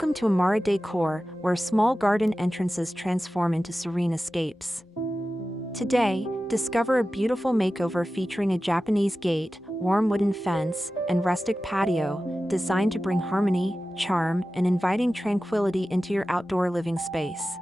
Welcome to Amara Decor, where small garden entrances transform into serene escapes. Today, discover a beautiful makeover featuring a Japanese gate, warm wooden fence, and rustic patio, designed to bring harmony, charm, and inviting tranquility into your outdoor living space.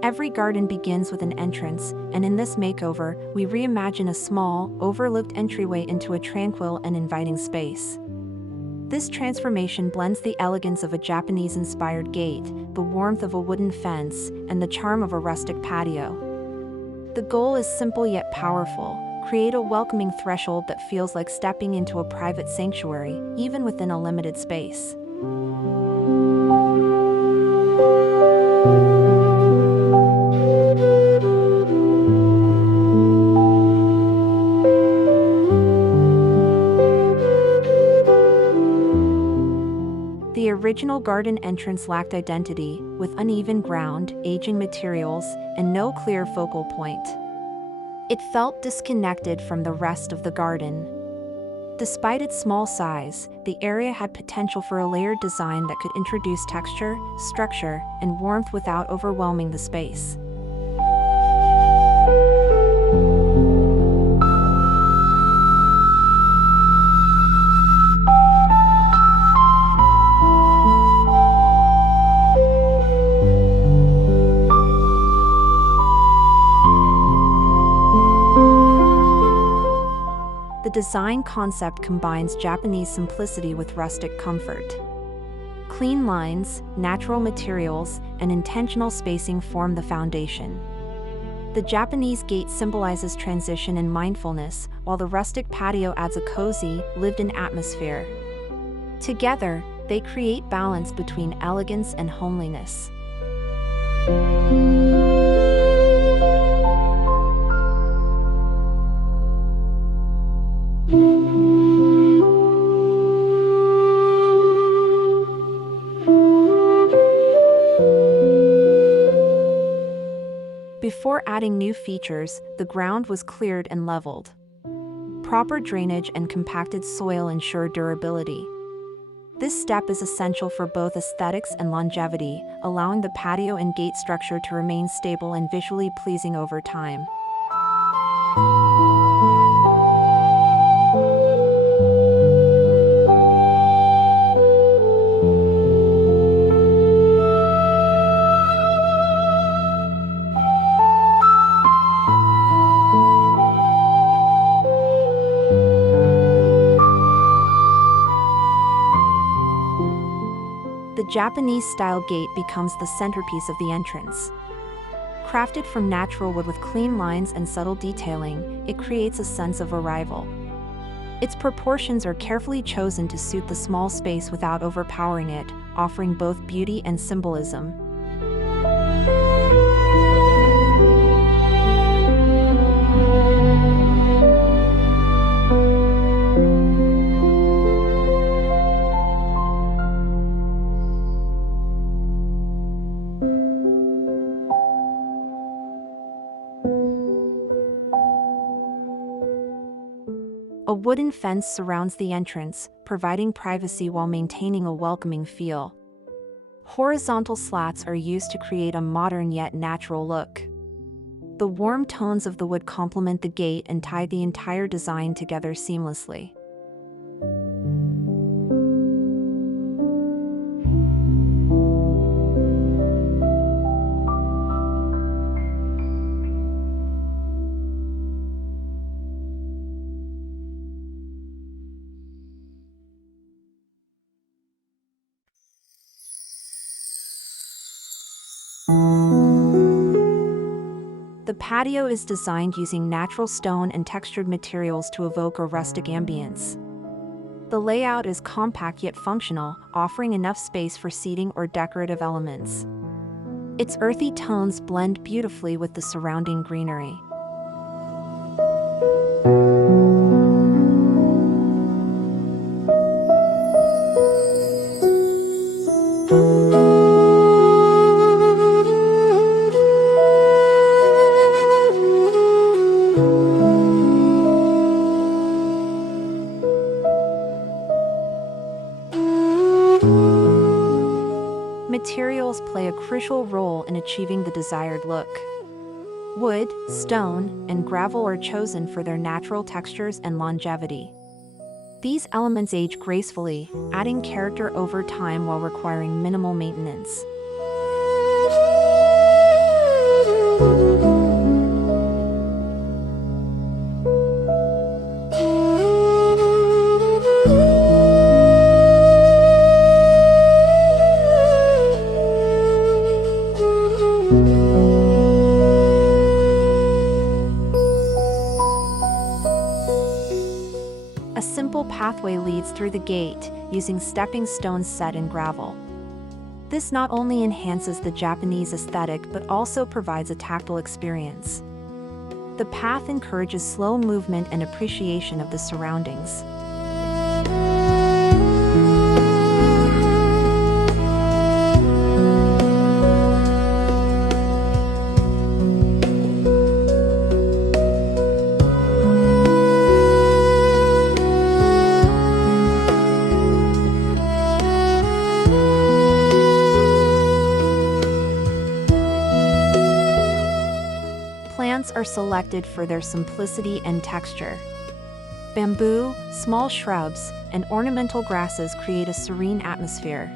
Every garden begins with an entrance, and in this makeover, we reimagine a small, overlooked entryway into a tranquil and inviting space. This transformation blends the elegance of a Japanese-inspired gate, the warmth of a wooden fence, and the charm of a rustic patio. The goal is simple yet powerful: create a welcoming threshold that feels like stepping into a private sanctuary, even within a limited space. The original garden entrance lacked identity, with uneven ground, aging materials, and no clear focal point. It felt disconnected from the rest of the garden. Despite its small size, the area had potential for a layered design that could introduce texture, structure, and warmth without overwhelming the space. The design concept combines Japanese simplicity with rustic comfort. Clean lines, natural materials, and intentional spacing form the foundation. The Japanese gate symbolizes transition and mindfulness, while the rustic patio adds a cozy, lived-in atmosphere. Together, they create balance between elegance and homeliness. Before adding new features, the ground was cleared and leveled. Proper drainage and compacted soil ensure durability. This step is essential for both aesthetics and longevity, allowing the patio and gate structure to remain stable and visually pleasing over time. The Japanese-style gate becomes the centerpiece of the entrance. Crafted from natural wood with clean lines and subtle detailing, it creates a sense of arrival. Its proportions are carefully chosen to suit the small space without overpowering it, offering both beauty and symbolism. A wooden fence surrounds the entrance, providing privacy while maintaining a welcoming feel. Horizontal slats are used to create a modern yet natural look. The warm tones of the wood complement the gate and tie the entire design together seamlessly. The patio is designed using natural stone and textured materials to evoke a rustic ambience. The layout is compact yet functional, offering enough space for seating or decorative elements. Its earthy tones blend beautifully with the surrounding greenery. Materials play a crucial role in achieving the desired look. Wood, stone, and gravel are chosen for their natural textures and longevity. These elements age gracefully, adding character over time while requiring minimal maintenance. A simple pathway leads through the gate, using stepping stones set in gravel. This not only enhances the Japanese aesthetic but also provides a tactile experience. The path encourages slow movement and appreciation of the surroundings. Plants are selected for their simplicity and texture. Bamboo, small shrubs, and ornamental grasses create a serene atmosphere.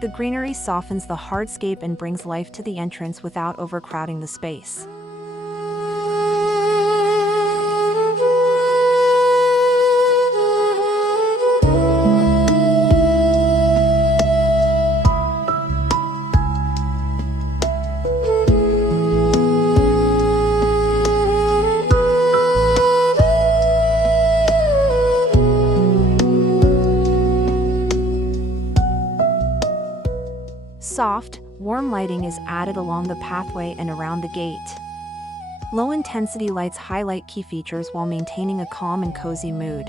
The greenery softens the hardscape and brings life to the entrance without overcrowding the space. Soft, warm lighting is added along the pathway and around the gate. Low-intensity lights highlight key features while maintaining a calm and cozy mood.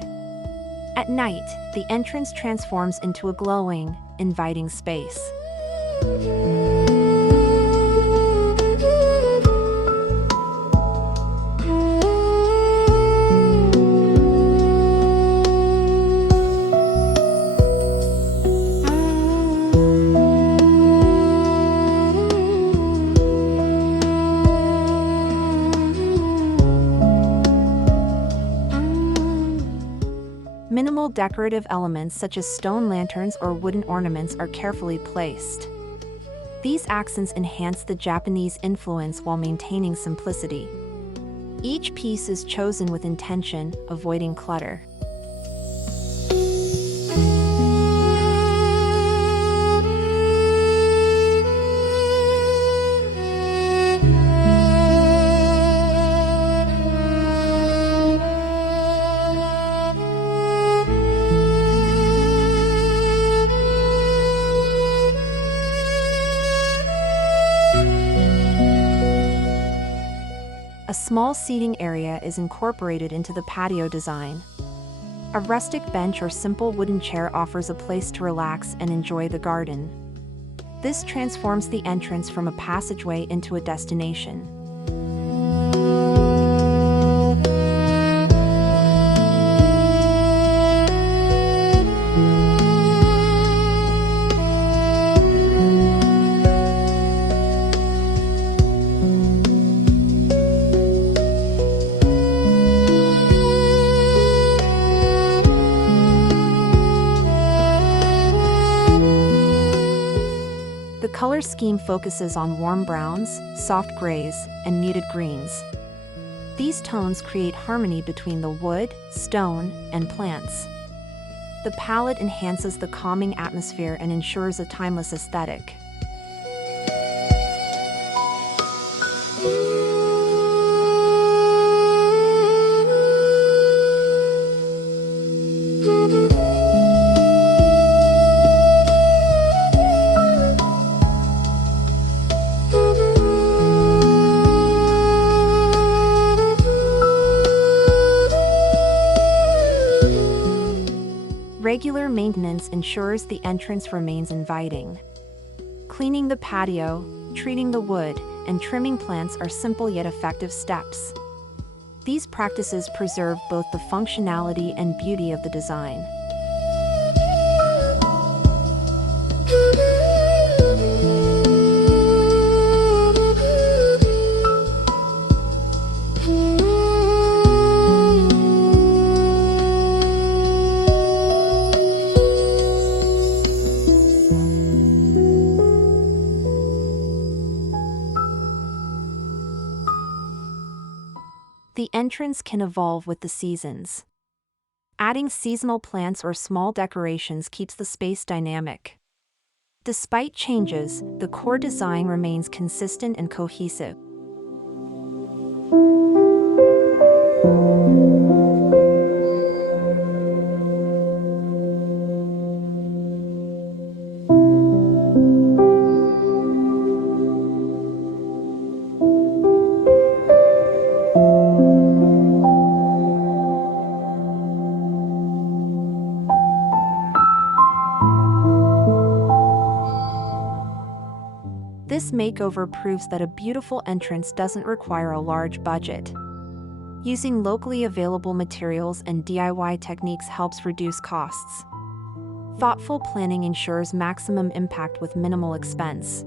At night, the entrance transforms into a glowing, inviting space. Minimal decorative elements such as stone lanterns or wooden ornaments are carefully placed. These accents enhance the Japanese influence while maintaining simplicity. Each piece is chosen with intention, avoiding clutter. A small seating area is incorporated into the patio design. A rustic bench or simple wooden chair offers a place to relax and enjoy the garden. This transforms the entrance from a passageway into a destination. The color scheme focuses on warm browns, soft grays, and muted greens. These tones create harmony between the wood, stone, and plants. The palette enhances the calming atmosphere and ensures a timeless aesthetic. maintenance ensures the entrance remains inviting. Cleaning the patio, treating the wood, and trimming plants are simple yet effective steps. These practices preserve both the functionality and beauty of the design. The entrance can evolve with the seasons. Adding seasonal plants or small decorations keeps the space dynamic. Despite changes, the core design remains consistent and cohesive. This makeover proves that a beautiful entrance doesn't require a large budget. Using locally available materials and DIY techniques helps reduce costs. Thoughtful planning ensures maximum impact with minimal expense.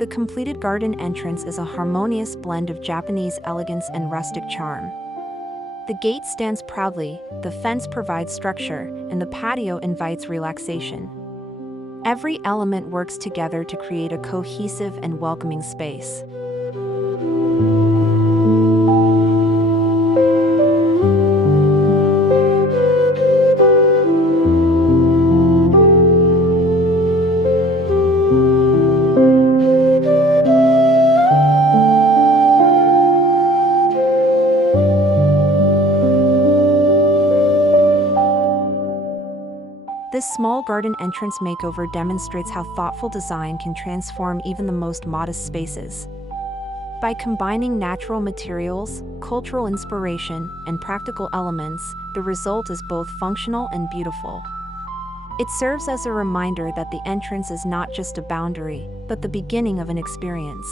The completed garden entrance is a harmonious blend of Japanese elegance and rustic charm. The gate stands proudly, the fence provides structure, and the patio invites relaxation. Every element works together to create a cohesive and welcoming space. This small garden entrance makeover demonstrates how thoughtful design can transform even the most modest spaces. By combining natural materials, cultural inspiration, and practical elements, the result is both functional and beautiful. It serves as a reminder that the entrance is not just a boundary, but the beginning of an experience.